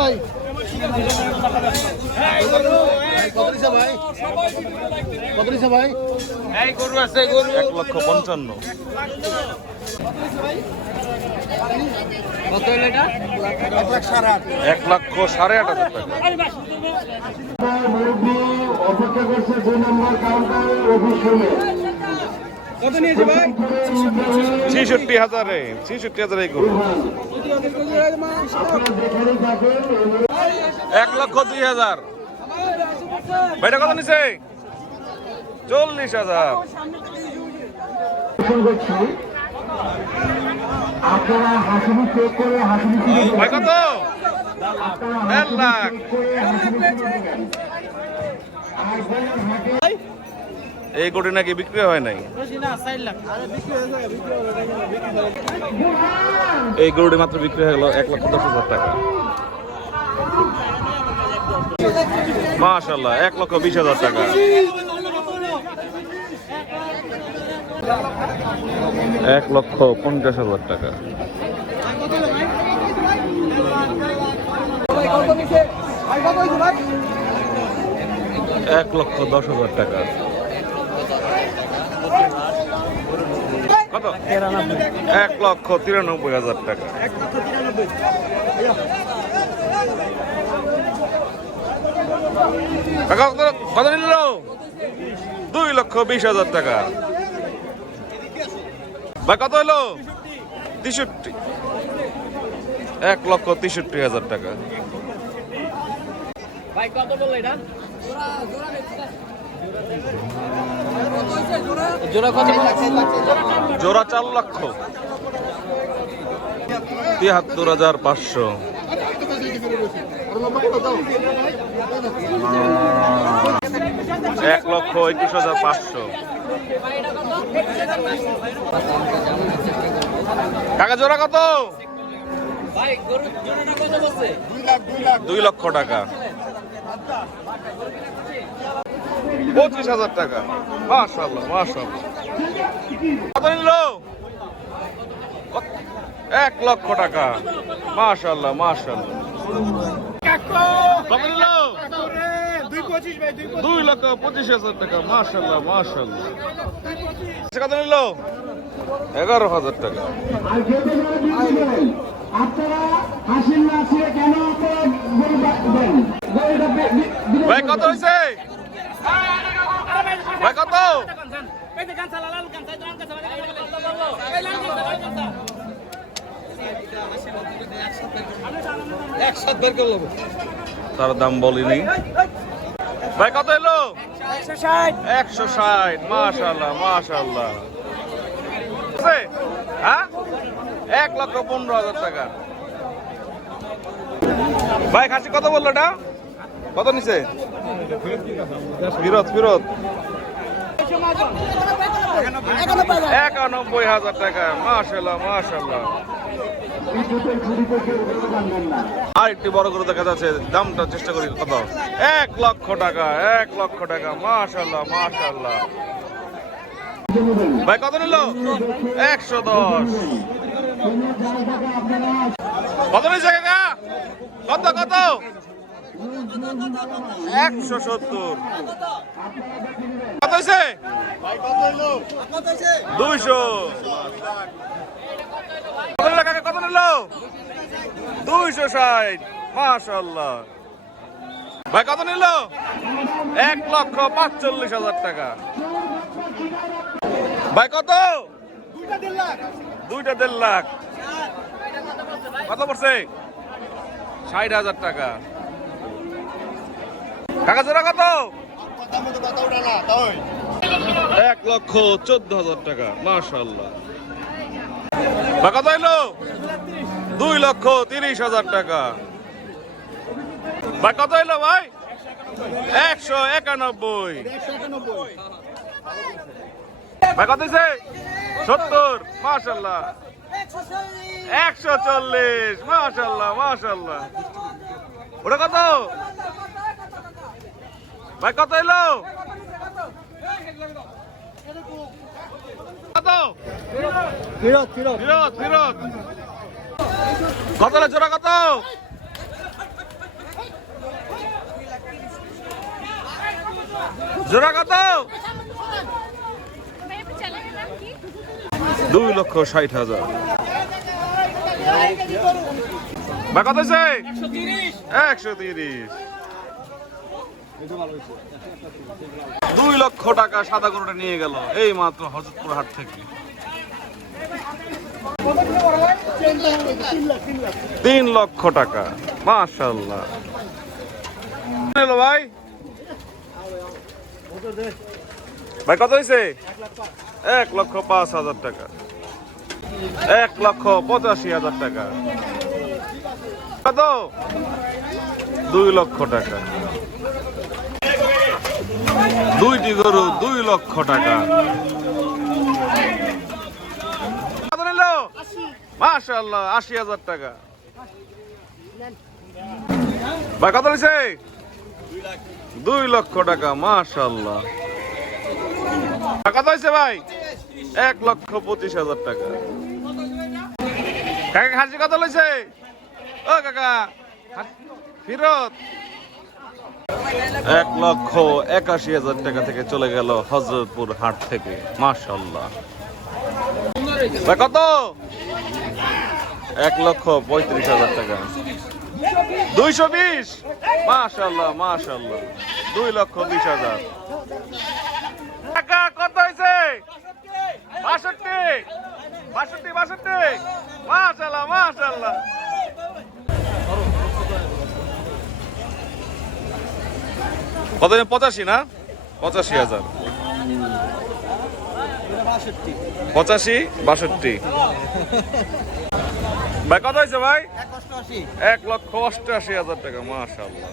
ভাই ভাই এই গরু আছে গরু 1,55,000 কত হলো এটা 1,08,500 টাকা অপেক্ষা করছে 2 নম্বর কাউন্টারে অফিসে কত নিয়েছে ভাই 66,000 66,000 এই গরু 1,02,000 ভাইটা কত নিছে 40,000 আপনারা হাসিবি চেক করে হাসিবি ভাই কত 1.5 লাখ এই গরু নাকি বিক্রি হয় নাই এই গরুটি মাত্র বিক্রি হয়ে গেল 1,10,000 টাকা মাশাআল্লাহ 1,20,000 টাকা 1,50,000 টাকা 1,10,000 টাকা কত 1,93,000 টাকা কত নিল 2,20,000 টাকা ভাই কত হলো 63 1,63,000 টাকা ভাই কত বললো এটা জোড়া কত জোড়া 4 লক্ষ 73,500 1,21,500 টাকা জোড়া কত 2 লক্ষ টাকা 25,000 টাকা মাশাআল্লাহ মাশাআল্লাহ কত নিল 1 লক্ষ টাকা মাশাআল্লাহ মাশাআল্লাহ কত নিল 2,25,000 টাকা মাশাআল্লাহ মাশাআল্লাহ কত নিল 11,000 টাকা আপনারা হাসিন না ছিল কেন ভাই কত হয়েছে ভাই কত তার দাম বলিনি ভাই কত এলো 160 মাশাআল্লাহ মাশাআল্লাহ হ্যাঁ 1,15,000 টাকা ভাই খাসি কত বললো এটা কত নিছে ফিরত 91,000 টাকা মাশাআল্লাহ মাশাআল্লাহ আর একটু বড় করে দেখা যাচ্ছে দামটা চেষ্টা করি কত 1 লক্ষ টাকা 1 লক্ষ টাকা মাশাআল্লাহ মাশাআল্লাহ ভাই কত নিল 110 কত নিছে কাকা কত কত 170 কত হয়েছে 200 কত নিল কাকা কত নিল 260 মাশাআল্লাহ ভাই কত নিল 1,45,000 টাকা ভাই কত 2টা 1.5 লাখ কত পড়ছে 60,000 টাকা কাকা জোড়া কত 1,14,000 টাকা মাশাআল্লাহ ভাই কত হইলো 2,30,000 টাকা ভাই কত হইলো ভাই 191 ভাই কত হয়েছে 70 মাশাআল্লাহ 140 মাশাআল্লাহ মাশাআল্লাহ ওটা কত ভাই কত এলো কত ফিরত কত হলো জোড়া কত? জোড়া কত? 2,60,000। ভাই কত হয়েছে? 130। 2 লক্ষ টাকা সাদা গরুটা নিয়ে গেল এই মাত্র হযরতপুর হাট থেকে। 3 লক্ষ টাকা, মাশাআল্লাহ। হ্যালো ভাই, ভাই কত হয়েছে? 1,05,000 টাকা। 1,85,000 টাকা। কত? 2 লক্ষ টাকা। দুইটি গরু 2 লক্ষ টাকা। কত নিল? মাশাআল্লাহ, 80,000 টাকা। ভাই কত হয়েছে? 2 লক্ষ টাকা, মাশাআল্লাহ। কত হয়েছে ভাই? 1,25,000 টাকা। কাকা খাসি কত লইছে? ও কাকা ফিরত। 1,81,000 টাকা থেকে চলে গেল হযরতপুর হাট থেকে, মাশাআল্লাহ। ভাই কত? 1,35,000 টাকা। 220, মাশাআল্লাহ মাশাআল্লাহ। 2,20,000 টাকা। কত হয়েছে? 62, 62, 62, মাশাআল্লাহ মাশাআল্লাহ। কত? 85 না? 85,000। 85, 62। ভাই কত হয়েছে ভাই? 1,88,000 টাকা, মাশাআল্লাহ।